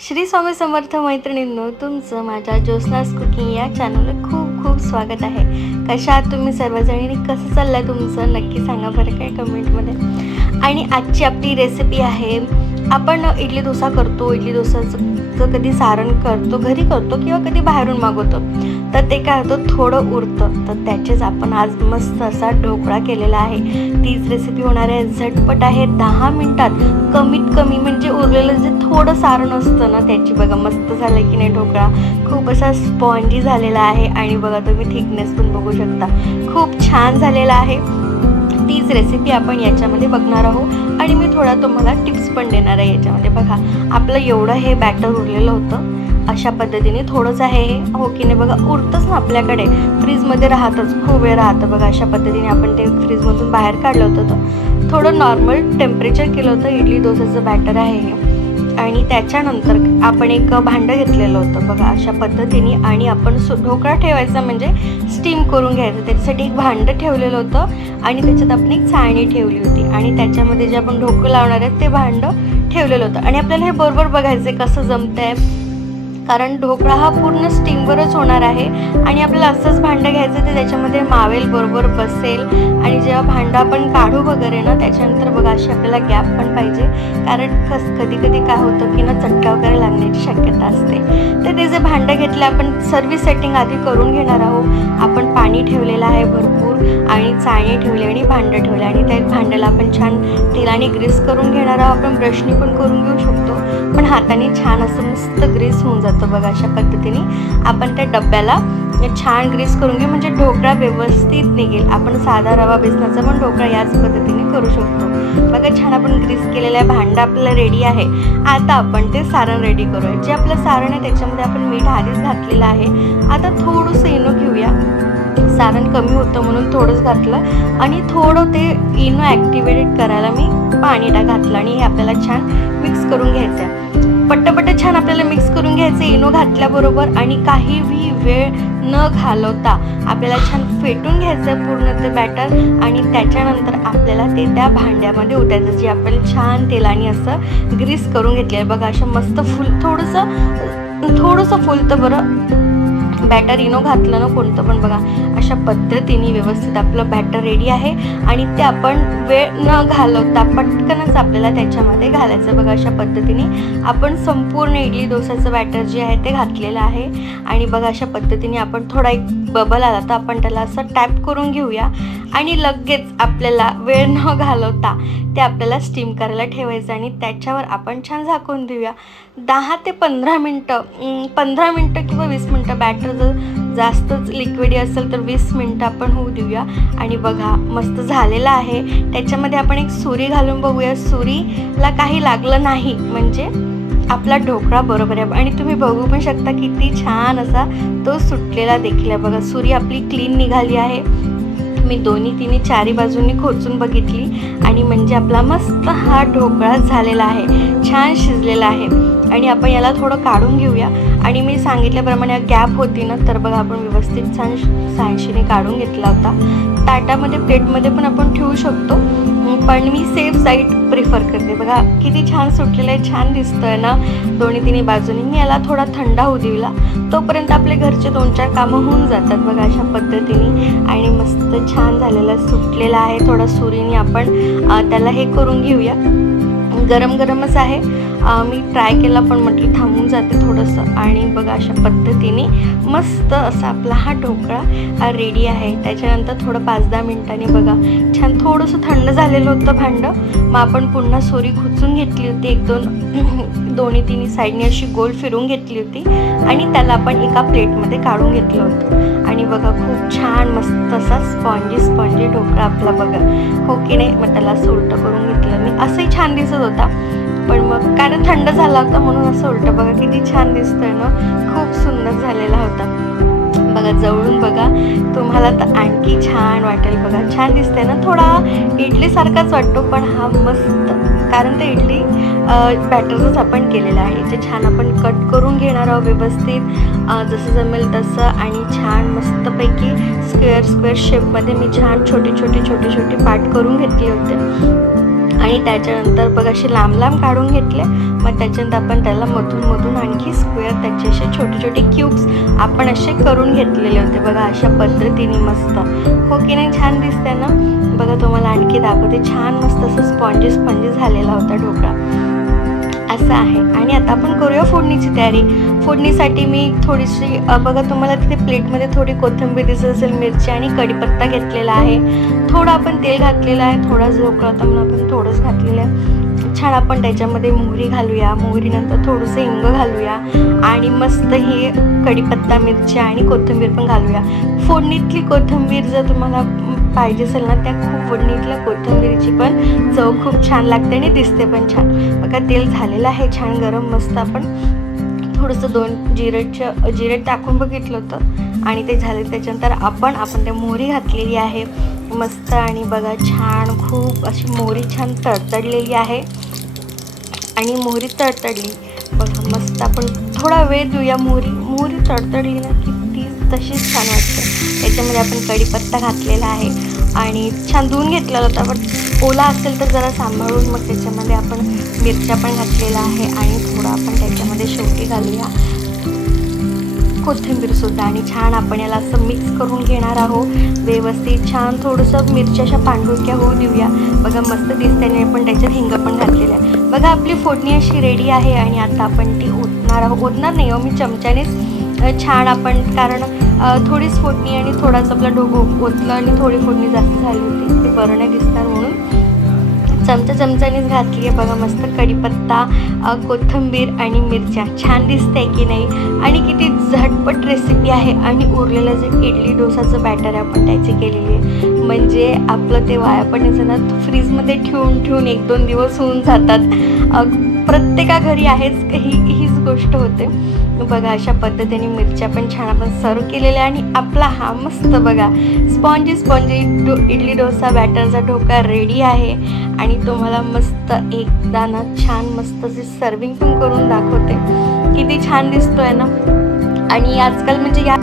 श्री स्वामी समर्थ मैत्रिणींनो तुमचं माझ्या ज्योत्नास कुकिंग या चॅनलवर खूप खूप स्वागत आहे. कशा आहात तुम्ही सर्वजणी कसं चाललं आहे तुमचं? नक्की सांगा बरं काय कमेंटमध्ये आणि आजची आपली रेसिपी आहे आपण इडली डोसा करतो इडली डोसाचं कधी सारण करतो घरी करतो किंवा कधी बाहेरून मागवतो तर ते काय होतं थोडं उरतं. तर त्याचेच आपण आज मस्त असा ढोकळा केलेला आहे. तीच रेसिपी होणार आहे झटपट आहे दहा मिनटात. कमीत कमी म्हणजे उरलेलं जे थोडं सारण असतं ना त्याची बघा मस्त झालं की नाही ढोकळा. खूप असा स्पॉन्जी झालेला आहे आणि बघा तुम्ही थिकनेस पण बघू शकता. खूप छान झालेला आहे. तीच रेसिपी आपण याच्यामध्ये बघणार आहोत. आणि मी थोडा तुम्हाला टिप्स पण देणार आहे याच्यामध्ये. बघा आपलं एवढं हे बॅटर उरलेलं होतं. अशा पद्धतीने थोडंच आहे हे. हो की नाही बघा उरतंच ना आपल्याकडे. फ्रीजमध्ये राहतच. खूप वेळ राहतं बघा अशा पद्धतीने आपण ते फ्रीजमधून बाहेर काढलं होतं तर. थोडं नॉर्मल टेम्परेचर केलं होतं. इडली डोसाचं बॅटर आहे हे. आणि त्याच्यानंतर आपण एक भांडं घेतलेलं होतं. बघा अशा पद्धतीने आणि आपण सु ढोकळा ठेवायचा म्हणजे स्टीम करून घ्यायचं. त्याच्यासाठी एक भांडं ठेवलेलं होतं आणि त्याच्यात आपण एक चाळणी ठेवली होती. आणि त्याच्यामध्ये जे आपण ढोकं लावणार आहे ते भांडं ठेवलेलं होतं. आणि आपल्याला हे बरोबर बघायचं आहे कसं जमतं आहे कारण ढोकळा हा पूर्ण स्टीमवरच होणार आहे. आणि आपल्याला असंच भांडं घ्यायचं ते त्याच्यामध्ये मावेल बरोबर बसेल. आणि जेव्हा भांडं आपण काढू वगैरे ना त्याच्यानंतर बघा अशी आपल्याला गॅप पण पाहिजे. कारण कस कधी कधी काय होतं की ना चटका वगैरे लागण्याची शक्यता असते. तर ते जे भांडं घेतलं आपण सर्विस सेटिंग आधी करून घेणार आहोत. आपण पाणी ठेवलेलं आहे भरपूर आणि चाळणी ठेवली आणि भांडं ठेवलं. आणि त्या भांड्याला आपण छान तेलाने ग्रीस करून घेणार आहोत. आपण ब्रशनी पण करून घेऊ शकतो. पण हाताने छान असं मस्त ग्रीस होऊन जातं. बघा अशा पद्धतीने. आपण त्या डब्याला छान ग्रीस करून घेऊ म्हणजे ढोकळा व्यवस्थित निघेल. आपण साधा रवा बेसनाचा पण ढोकळा याच पद्धतीने करू शकतो. बघा छान आपण ग्रीस केलेलं आहे भांडं आपल्याला रेडी आहे. आता आपण ते सारण रेडी करूया. जे आपलं सारण आहे त्याच्यामध्ये आपण मीठ आधीच घातलेलं आहे. आता थोडंसं इनो घेऊया. सारण कमी होतं म्हणून थोडंच घातलं. आणि थोडं ते इनो ॲक्टिवेट करायला मी पाणी टा घातलं आणि हे आपल्याला छान मिक्स करून घ्यायचं आहे पट्टपट्ट छान आपल्याला मिक्स करून घ्यायचं इनो घातल्याबरोबर आणि काहीही वेळ न घालवता आपल्याला छान फेटून घ्यायचं आहे पूर्ण ते बॅटर आणि त्याच्यानंतर आपल्याला ते त्या भांड्यामध्ये उठायचं जे आपण छान तेलाने असं ग्रीस करून घेतलं आहे. बघा असं मस्त फुल थोडंसं थोडंसं फुलतं बरं. बॅटर इनो घातलं ना कोणतं पण बघा अशा पद्धतीने व्यवस्थित आपलं बॅटर रेडी आहे आणि ते आपण वेळ न घालवता पटकनच आपल्याला त्याच्यामध्ये घालायचं. बघा अशा पद्धतीने आपण संपूर्ण इडली डोसाचं बॅटर जे आहे ते घातलेलं आहे. आणि बघा अशा पद्धतीने आपण थोडा एक बबल आला तर आपण त्याला असं टॅप करून घेऊया. आणि लगेच आपल्याला वेळ न घालवता ते आपल्याला स्टीम करायला ठेवायचं आणि त्याच्यावर आपण छान झाकून देऊया. दहा ते पंधरा मिनटं पंधरा मिनटं किंवा वीस मिनटं बॅटर जर जास्तच लिक्विडी असेल तर वीस मिनटं आपण होऊ देऊया. आणि बघा मस्त झालेलं आहे. त्याच्यामध्ये आपण एक सुरी घालून बघूया. सुरीला काही लागलं नाही. म्हणजे आपला ढोकळा बरोबर आहे. आणि तुम्ही बघू पण शकता किती छान असा तो सुटलेला देखील आहे. बघा सुरी आपली क्लीन निघाली आहे. मी दोन्ही तिन्ही चारी बाजूंनी खोचून बघितली. आणि म्हणजे आपला मस्त हा ढोकळा झालेला आहे. छान शिजलेला आहे. आणि आपण याला थोडं काढून घेऊया. आणि मी सांगितल्याप्रमाणे गॅप होती ना तर बघा आपण व्यवस्थित छान सांशीने काढून घेतला होता. ताटामध्ये प्लेटमध्ये पण आपण ठेवू शकतो. पण मी सेफ साईड प्रिफर करते. बघा किती छान सुटलेलं आहे छान दिसतंय ना. दोन्ही तिन्ही बाजूनी. मी याला थोडा थंडा होऊ दिला. तोपर्यंत आपले घरचे दोन चार कामं होऊन जातात बघा अशा पद्धतीने. आणि मस्त छान झालेलं सुटलेलं आहे. थोडा सुरीने आपण त्याला हे करून घेऊया. गरम गरमच आहे. मी ट्राय केला पण म्हटलं थांबून जाते थोडंसं. आणि बघा अशा पद्धतीने मस्त असा आपला हा ढोकळा रेडी आहे. त्याच्यानंतर थोडं पाच दहा मिनिटांनी बघा छान थोडंसं थंड झालेलं होतं भांडं. मग आपण पुन्हा सोरी खुचून घेतली होती एक दोन दोन्ही तिन्ही साईडने अशी गोल फिरून घेतली होती. आणि त्याला आपण एका प्लेटमध्ये काढून घेतलं होतं. आणि बघा खूप छान मस्त असा स्पॉन्जी स्पॉन्जी ढोकळा आपला बघा. हो की नाही? मग त्याला असं उलटं करून घेतलं. मी असंही छान दिसत होता. पण मग कारण थंड झाला होता म्हणून असं उलटं बघा किती छान दिसतंय ना? खूप सुंदर झालेला होता. बघा जवळून बघा तुम्हाला तर आणखी छान वाटेल बघा. छान दिसतंय ना? थोडा इडलीसारखाच वाटतो पण हा मस्त. कारण ते इडली बॅटरच आपण केलेलं आहे. जे छान आपण कट करून घेणार आहोत व्यवस्थित जसं जमेल तसं आणि छान मस्तपैकी स्क्वेअर स्क्वेअर शेपमध्ये मी छान छोटे छोटे छोटे छोटे पार्ट करून घेतले होते. आणि त्याच्यानंतर बघ असे लांब लांब काढून घेतले. मग त्याच्यानंतर आपण त्याला मधून मधून आणखी स्क्वेअर त्याचे असे छोटे छोटे क्यूब्स आपण असे करून घेतलेले होते. बघा अशा पद्धतीने मस्त. हो की नाही? छान दिसते ना? बघा तुम्हाला आणखी दाखवते. छान मस्त असं स्पॉन्जी स्पॉन्जी झालेला होता ढोकळा. असं आहे. आणि आता आपण करूया फोडणीची तयारी. फोडणीसाठी मी थोडीशी बघा तुम्हाला तिथे प्लेटमध्ये थोडी कोथिंबीर दिसत असेल मिरची आणि कढीपत्ता घेतलेला आहे. थोडं आपण तेल घातलेलं आहे थोडा जो होता म्हणून आपण थोडंच घातलेलं आहे. छान आपण त्याच्यामध्ये मोहरी घालूया. मोहरीनंतर थोडंसं हिंग घालूया. आणि मस्त हे कढीपत्ता मिरची आणि कोथिंबीर पण घालूया. फोडणीतली कोथिंबीर जर तुम्हाला पाहिजे असेल ना त्या खूप फोडणीतल्या कोथिंबीरची पण चव खूप छान लागते आणि दिसते पण छान. बघा तेल झालेलं आहे छान गरम मस्त आपण. थोडंसं दोन जिरेच्या जिरे टाकून बघितलं होतं. आणि ते झाले. त्याच्यानंतर आपण आपण ते मोहरी घातलेली आहे. मस्त आणि बघा छान खूप अशी मोहरी छान तडतडलेली आहे. आणि मोहरी तडतडली बघा मस्त आपण थोडा वेळ देऊया मोहरी. मोहरी तडतडली ना की ती तशीच छान वाटते. त्याच्यामध्ये आपण कढीपत्ता घातलेला आहे आणि छान धुवून घेतलेला होता पण ओला असेल तर जरा सांभाळून मग त्याच्यामध्ये आपण मिरच्या पण घातलेला आहे आणि थोडा आपण त्याच्यामध्ये शेवटी घालूया. कोथिंबीरसुद्धा आणि छान आपण याला असं मिक्स करून घेणार आहोत. व्यवस्थित छान थोडंसं मिरच्या अशा होऊ देऊया बघा मस्त दिसते आणि आपण त्याच्यात हिंग पण घातलेलं आहे. बघा आपली फोडणी अशी रेडी आहे आणि आता आपण ती ओतणार आहोत. ओतणार नाही हो मी चमच्यानेच छान आपण कारण थोडीच फोडणी आणि थोडासा आपला डोगो ओतलं आणि थोडी फोडणी जास्त झाली होती. ते बरं नाही दिसणार म्हणून. चमचा चमच्यानेच घातली आहे. बघा मस्त कढीपत्ता कोथिंबीर आणि मिरच्या. छान दिसते की नाही? आणि किती झटपट रेसिपी आहे. आणि उरलेलं जे इडली डोसाचं बॅटर आहे आपण त्याची केलेली आहे. म्हणजे आपलं ते वाया पण ना फ्रीजमध्ये ठेवून ठेवून एक दोन दिवस होऊन जातात. प्रत्येका घरी आहेच ही हीच गोष्ट होते. बघा अशा पद्धतीने मिरच्या पण छान आपण सर्व केलेल्या आणि आपला हा मस्त बघा स्पॉन्जी स्पॉन्जी डो इडली डोसा बॅटरचा ढोका रेडी आहे. आणि तुम्हाला मस्त एकदा ना छान मस्त अशी सर्विंग पण करून दाखवते. किती छान दिसतोय ना? आणि आजकाल म्हणजे या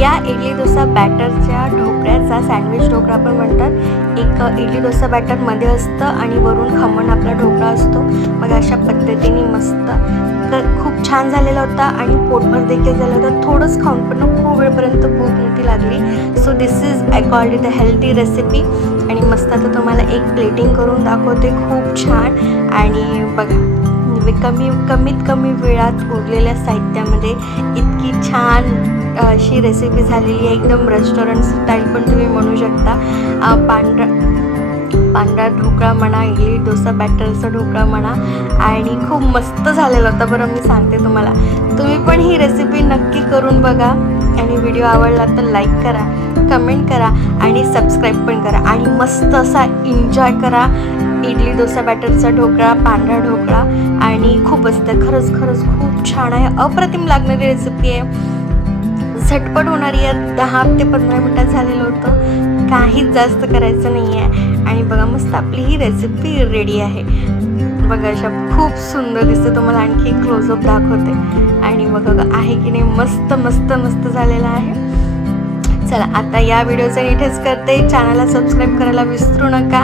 या इडली डोसा बॅटरच्या ढोकळ्याचा सँडविच ढोकळा पण म्हणतात. एक इडली डोसा बॅटरमध्ये असतं आणि वरून खमण आपला ढोकळा असतो. मग अशा पद्धतीने मस्त. तर खूप छान झालेला होता आणि पोटभर देखील झालं होतं. थोडंच खाऊन पण खूप वेळपर्यंत भूक नव्हती लागली. So this is I called it the healthy recipe आणि मस्त आता तुम्हाला एक प्लेटिंग करून दाखवते. खूप छान. आणि बघा म्हणजे कमी कमीत कमी वेळात उरलेल्या साहित्यामध्ये इतकी छान अशी रेसिपी झालेली आहे. एकदम रेस्टॉरंट स्टाईल पण तुम्ही म्हणू शकता. पांढरा पांढरा ढोकळा म्हणा इडली डोसा बॅटरचा ढोकळा म्हणा आणि खूप मस्त झालेला. होता बरं मी सांगते तुम्हाला. तुम्ही पण ही रेसिपी नक्की करून बघा. आणि व्हिडिओ आवडला तर लाईक करा कमेंट करा आणि सबस्क्राईब पण करा. आणि मस्त असा एन्जॉय करा. इडली डोसा बॅटरचा ढोकळा पांढरा ढोकळा आणि खूप असतं खरंच खरंच खूप छान आहे. अप्रतिम लागणारी रेसिपी आहे. झटपट होणारी आहे. दहा ते पंधरा मिनटात झालेलं होतं. काहीच जास्त करायचं नाही आहे आणि बघा मस्त आपली ही रेसिपी रेडी आहे. बघा अशा खूप सुंदर दिसते. तुम्हाला आणखी क्लोजअप दाखवते. आणि बघा आहे की नाही मस्त मस्त मस्त झालेलं आहे. चला आता या व्हिडिओचं इथेच करते. चॅनलला सबस्क्राईब करायला विसरू नका.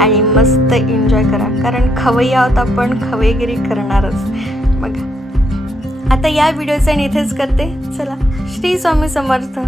आणि मस्त एन्जॉय करा. कारण खवय्या आहोत आपण खवयगिरी करणारच. बघा. आता या व्हिडिओचं इथेच करते. चला श्री स्वामी समर्थ.